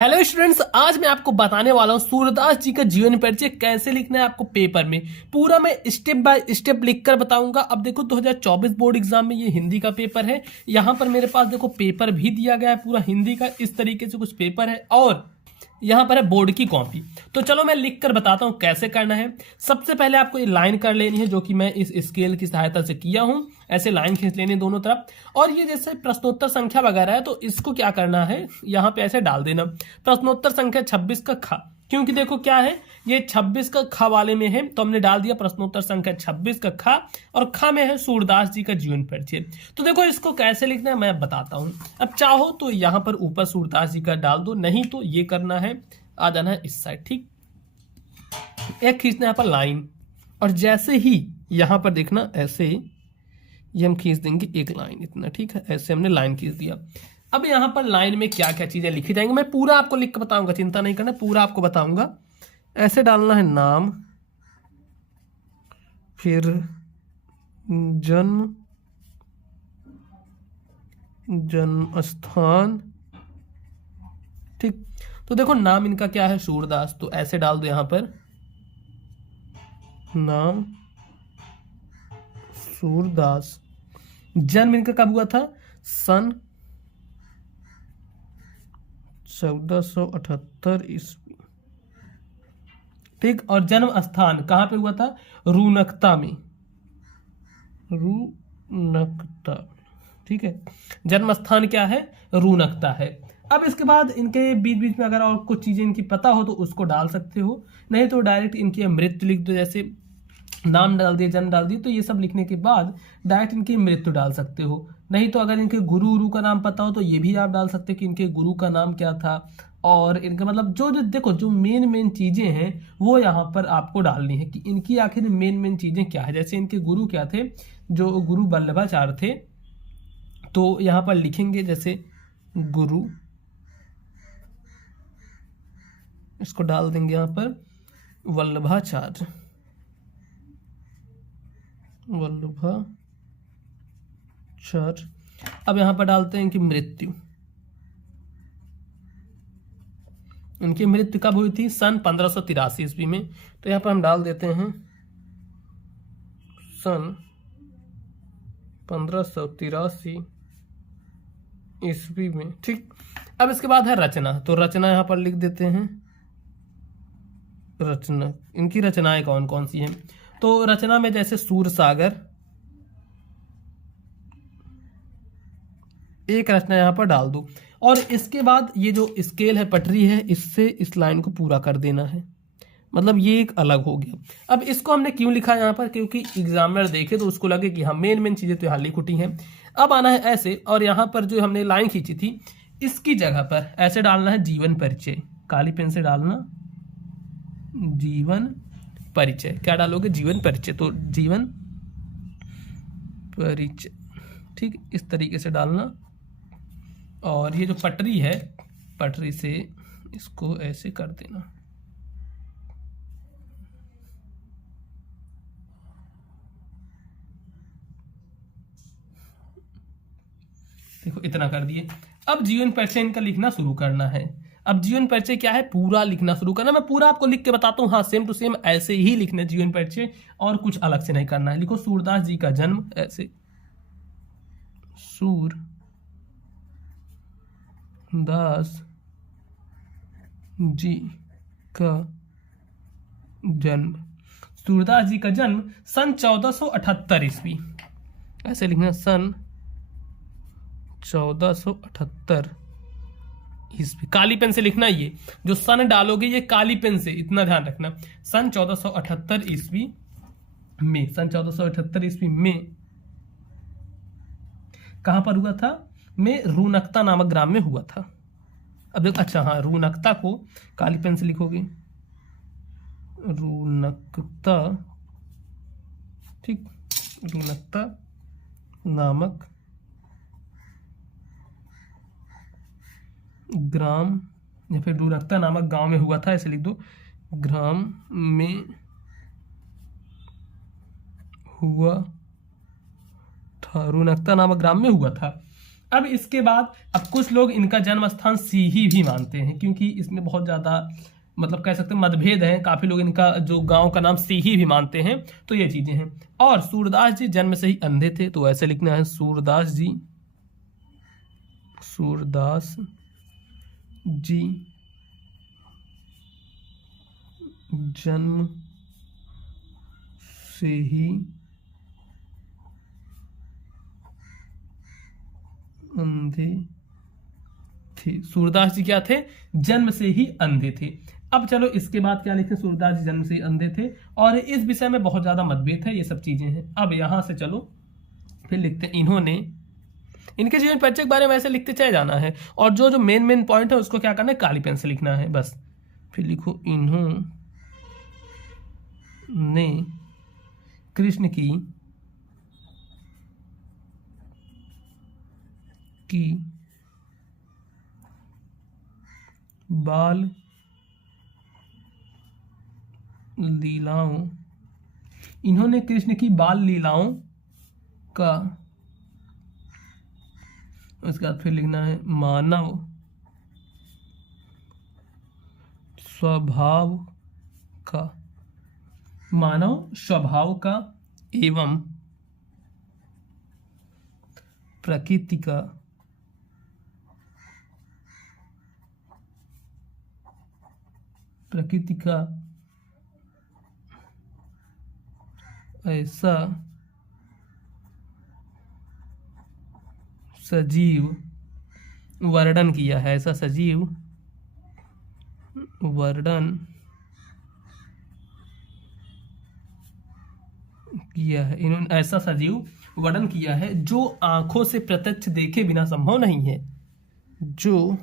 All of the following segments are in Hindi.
हेलो स्टूडेंट्स, आज मैं आपको बताने वाला हूँ सूरदास जी का जीवन परिचय कैसे लिखना है आपको पेपर में। पूरा मैं स्टेप बाय स्टेप लिखकर बताऊंगा। अब देखो 2024 बोर्ड एग्जाम में ये हिंदी का पेपर है। यहाँ पर मेरे पास देखो पेपर भी दिया गया है पूरा हिंदी का, इस तरीके से कुछ पेपर है और यहाँ पर है बोर्ड की कॉपी। तो चलो मैं लिख कर बताता हूँ कैसे करना है। सबसे पहले आपको ये लाइन कर लेनी है, जो कि मैं इस स्केल की सहायता से किया हूँ। ऐसे लाइन खींच लेनी है दोनों तरफ। और ये जैसे प्रश्नोत्तर संख्या वगैरह है तो इसको क्या करना है, यहाँ पे ऐसे डाल देना प्रश्नोत्तर संख्या 26 का ख। क्योंकि देखो क्या है, ये 26 का ख वाले में है तो हमने डाल दिया प्रश्नोत्तर संख्या 26 का ख। और ख में है सूरदास जी का जीवन परिचय। तो देखो इसको कैसे लिखना है मैं बताता हूं। अब चाहो तो यहां पर ऊपर सूरदास जी का डाल दो, नहीं तो ये करना है, आ जाना है इस साइड। ठीक, एक खींचना है यहाँ पर लाइन। और जैसे ही यहां पर देखना ऐसे ये हम खींच देंगे एक लाइन इतना। ठीक है, ऐसे हमने लाइन खींच दिया। अब यहाँ पर लाइन में क्या क्या चीजें लिखी जाएंगी मैं पूरा आपको लिख के बताऊंगा, चिंता नहीं करना, पूरा आपको बताऊंगा। ऐसे डालना है नाम, फिर जन्म, जन्म स्थान। ठीक, तो देखो नाम इनका क्या है, सूरदास, तो ऐसे डाल दो यहां पर नाम सूरदास। जन्म इनका कब हुआ था, सन 1478 ईस्वी। ठीक, और जन्म स्थान कहां पे हुआ था, रूनकता में, रूनकता। ठीक है, जन्म स्थान क्या है, रूनकता है। अब इसके बाद इनके बीच बीच में अगर और कुछ चीजें इनकी पता हो तो उसको डाल सकते हो, नहीं तो डायरेक्ट इनकी मृत्यु लिख दो। जैसे नाम डाल दिए, जन्म डाल दिए, तो ये सब लिखने के बाद डायरेक्ट इनकी मृत्यु डाल सकते हो। नहीं तो अगर इनके गुरु उरु का नाम पता हो तो ये भी आप डाल सकते हो कि इनके गुरु का नाम क्या था। और इनका मतलब जो जो देखो जो मेन मेन चीजें हैं वो यहाँ पर आपको डालनी है कि इनकी आखिर मेन मेन चीजें क्या है। जैसे इनके गुरु क्या थे, जो गुरु वल्लभाचार्य थे, तो यहाँ पर लिखेंगे जैसे गुरु, इसको डाल देंगे यहाँ पर वल्लभाचार्य, वल्लभाचार्य। अब यहां पर डालते हैं इनकी मृत्यु। इनकी मृत्यु कब हुई थी, सन 1583 ईस्वी में। तो यहां पर हम डाल देते हैं सन 1583 ईस्वी में। ठीक, अब इसके बाद है रचना, तो रचना यहां पर लिख देते हैं रचना। इनकी रचनाएं कौन कौन सी हैं, तो रचना में जैसे सूर सागर, एक रचना यहां पर डाल दो। और इसके बाद ये जो स्केल है, पटरी है, इससे इस लाइन को पूरा कर देना है, मतलब ये एक अलग हो गया। अब इसको हमने क्यों लिखा है यहाँ पर, क्योंकि एग्जामिनर देखे तो उसको लगे कि हाँ मेन मेन चीजें तो यहाँ लिख उठी हैं। अब आना है ऐसे, और यहाँ पर जो हमने लाइन खींची थी इसकी जगह पर ऐसे डालना है जीवन परिचय। काली पेन से डालना जीवन परिचय। क्या डालोगे, जीवन परिचय, तो जीवन परिचय। ठीक, इस तरीके से डालना। और ये जो पटरी है, पटरी से इसको ऐसे कर देना। देखो इतना कर दिए। अब जीवन परिचय इनका लिखना शुरू करना है। अब जीवन परिचय क्या है, पूरा लिखना शुरू करना। मैं पूरा आपको लिख के बताता हूँ, हाँ सेम टू सेम ऐसे ही लिखना है जीवन परिचय, और कुछ अलग से नहीं करना है। लिखो सूरदास जी का जन्म, ऐसे सूरदास जी का जन्म। सूरदास जी का जन्म सन 1478 ईस्वी, ऐसे लिखना सन 1478 ईस्वी। काली पेन से लिखना, ये जो सन डालोगे ये काली पेन से, इतना ध्यान रखना। सन 1478 ईस्वी में, सन 1478 ईस्वी में कहां पर हुआ था, में रूनकता नामक ग्राम में हुआ था। अब देखो, अच्छा हाँ, रूनकता को काली पेन से लिखोगे, रूनकता। ठीक, रूनकता नामक ग्राम, या फिर रूनकता नामक गांव में हुआ था, ऐसे लिख दो, ग्राम में हुआ था, रूनकता नामक ग्राम में हुआ था। अब इसके बाद अब कुछ लोग इनका जन्म स्थान सीही भी मानते हैं, क्योंकि इसमें बहुत ज्यादा मतलब कह सकते हैं मतभेद है, काफी लोग इनका जो गांव का नाम सीही भी मानते हैं। तो ये चीजें हैं। और सूरदास जी जन्म से ही अंधे थे, तो ऐसे लिखना है सूरदास जी जन्म से ही अंधे थे। सूरदास जी क्या थे? जन्म से ही अंधे थे। अब चलो इसके बाद क्या लिखे? सूरदास जी जन्म से ही अंधे थे, और इस विषय में बहुत ज्यादा मतभेद है, ये सब चीजें हैं। अब यहां से चलो फिर लिखते हैं, इन्होंने इनके जीवन परिचय के बारे में ऐसे लिखते चले जाना है, और जो जो मेन पॉइंट है उसको क्या करना है? काली पेन से लिखना है बस। फिर लिखो, इन्होंने कृष्ण की बाल लीलाओं, इन्होंने कृष्ण की बाल लीलाओं का, उसके बाद फिर लिखना है मानव स्वभाव का एवं प्रकृति का ऐसा सजीव वर्णन किया है, ऐसा सजीव वर्णन किया है, इन्होंने ऐसा सजीव वर्णन किया है जो आंखों से प्रत्यक्ष देखे बिना संभव नहीं है। जो,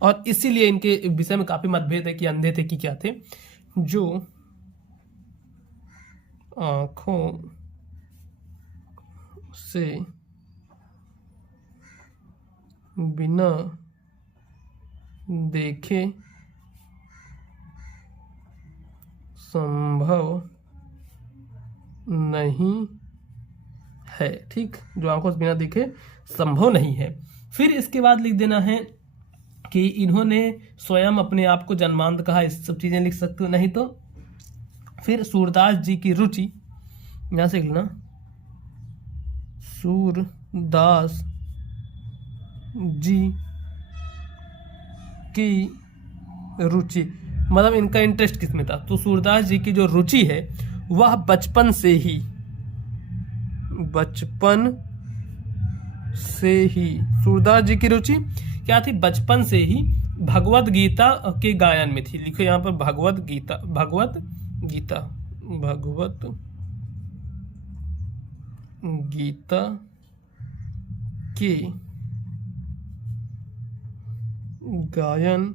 और इसीलिए इनके विषय में काफी मतभेद है कि अंधे थे कि क्या थे। जो आंखों से बिना देखे संभव नहीं है। ठीक, जो आंखों से बिना देखे संभव नहीं है। फिर इसके बाद लिख देना है कि इन्होंने स्वयं अपने आप को जन्मांध कहा, इस सब चीजें लिख सकते हो। नहीं तो फिर सूरदास जी की रुचि, यहां से लिखना सूरदास जी की रुचि, मतलब इनका इंटरेस्ट किसमें था? तो सूरदास जी की जो रुचि है वह बचपन से ही सूरदास जी की रुचि क्या थी? बचपन से ही भगवत गीता के गायन में थी। लिखो यहां पर भगवत गीता के गायन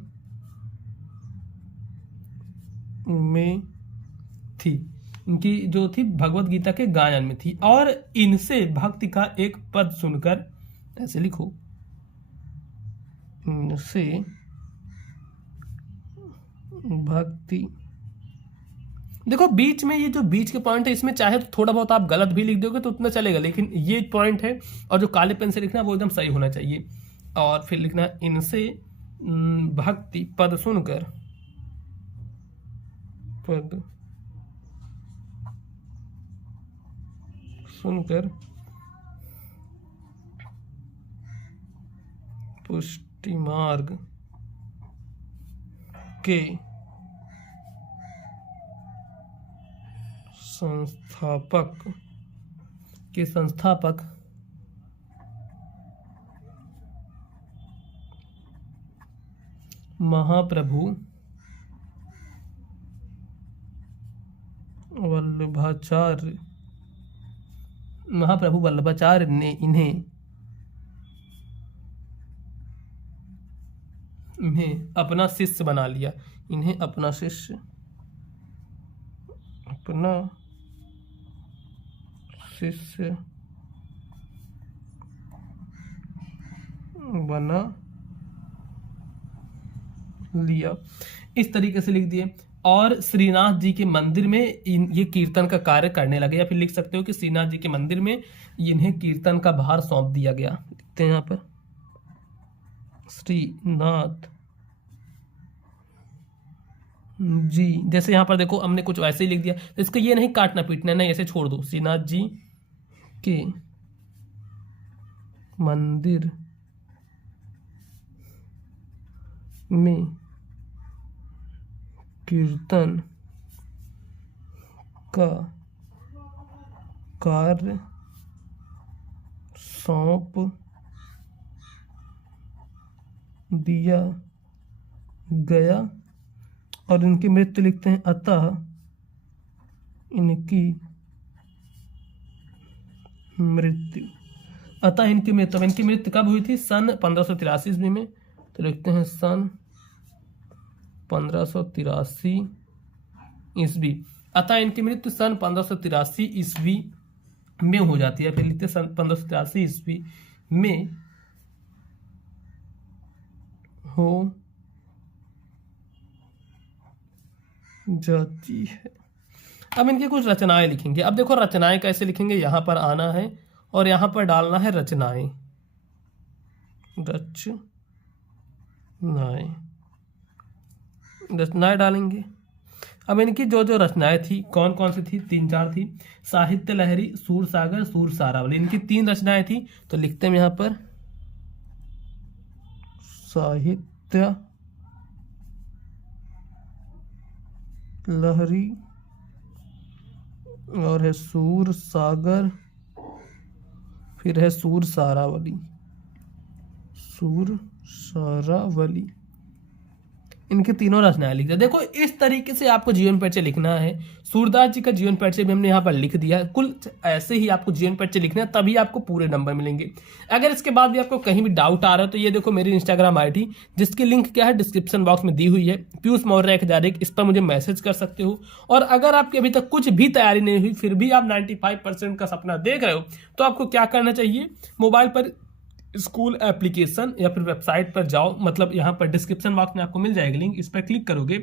में थी। इनकी जो थी भगवत गीता के गायन में थी, और इनसे भक्ति का एक पद सुनकर, ऐसे लिखो, इनसे भक्ति, देखो बीच में ये जो बीच के पॉइंट है, इसमें चाहे तो थोड़ा बहुत आप गलत भी लिख दोगे तो उतना चलेगा, लेकिन ये पॉइंट है और जो काले पेन से लिखना है वो एकदम सही होना चाहिए। और फिर लिखना इनसे भक्ति पद सुनकर, पुष्टि मार्ग के संस्थापक महाप्रभु वल्लभाचार्य ने इन्हें अपना शिष्य बना लिया। इन्हें अपना शिष्य बना लिया, इस तरीके से लिख दिए। और श्रीनाथ जी के मंदिर में ये कीर्तन का कार्य करने लगे, या फिर लिख सकते हो कि श्रीनाथ जी के मंदिर में इन्हें कीर्तन का भार सौंप दिया गया। लिखते हैं यहाँ पर श्रीनाथ जी। जैसे यहाँ पर देखो हमने कुछ वैसे ही लिख दिया, तो इसको ये नहीं काटना पीटना, नहीं ऐसे छोड़ दो। श्रीनाथ जी के मंदिर में कीर्तन का कार्य सौंप दिया गया। और इनकी मृत्यु लिखते हैं अतः इनकी मृत्यु। अतः इनकी मृत्यु, इनकी मृत्यु कब हुई थी? सन 1583 ईस्वी में। तो लिखते हैं सन 1583 ईस्वी। अतः इनकी मृत्यु सन 1583 ईस्वी में हो जाती है। फिर लिखते हैं सन 1583 ईस्वी में हो जाती है। अब इनकी कुछ रचनाएं लिखेंगे। अब देखो रचनाएं कैसे लिखेंगे, यहां पर आना है और यहां पर डालना है रचनाएं। रचनाएं डालेंगे। अब इनकी जो जो रचनाएं थी कौन कौन सी थी? 3-4 थी। साहित्य लहरी, सूरसागर, सूरसारावली, इनकी 3 रचनाएं थी। तो लिखते हैं यहां पर साहित्य लहरी और है सूरसागर, फिर है सूरसारावली। सूरसारावली, इनके तीनों रचनाएं लिख दिया। देखो इस तरीके से आपको जीवन परिचय लिखना है। सूरदास जी का जीवन परिचय भी हमने यहाँ पर लिख दिया। कुल ऐसे ही आपको जीवन परिचय लिखना है, तभी आपको पूरे नंबर मिलेंगे। अगर इसके बाद भी आपको कहीं भी डाउट आ रहा है तो ये देखो मेरी इंस्टाग्राम आईडी, जिसकी लिंक क्या है डिस्क्रिप्शन बॉक्स में दी हुई है, पीयूष मौर्य @, इस पर मुझे मैसेज कर सकते हो। और अगर आपकी अभी तक कुछ भी तैयारी नहीं हुई, फिर भी आप 95% का सपना देख रहे हो, तो आपको क्या करना चाहिए? मोबाइल पर स्कूल एप्लीकेशन या फिर वेबसाइट पर जाओ, मतलब यहाँ पर डिस्क्रिप्शन बॉक्स में आपको मिल जाएगा लिंक, इस पर क्लिक करोगे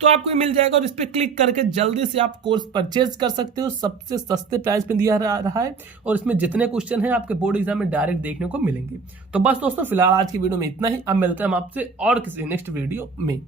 तो आपको मिल जाएगा। और इस पर क्लिक करके जल्दी से आप कोर्स परचेज कर सकते हो। सबसे सस्ते प्राइस में दिया रहा है और इसमें जितने क्वेश्चन हैं आपके बोर्ड एग्जाम में डायरेक्ट देखने को मिलेंगे। तो बस दोस्तों फिलहाल आज की वीडियो में इतना ही। अब मिलते हैं हम आपसे और किसी नेक्स्ट वीडियो में।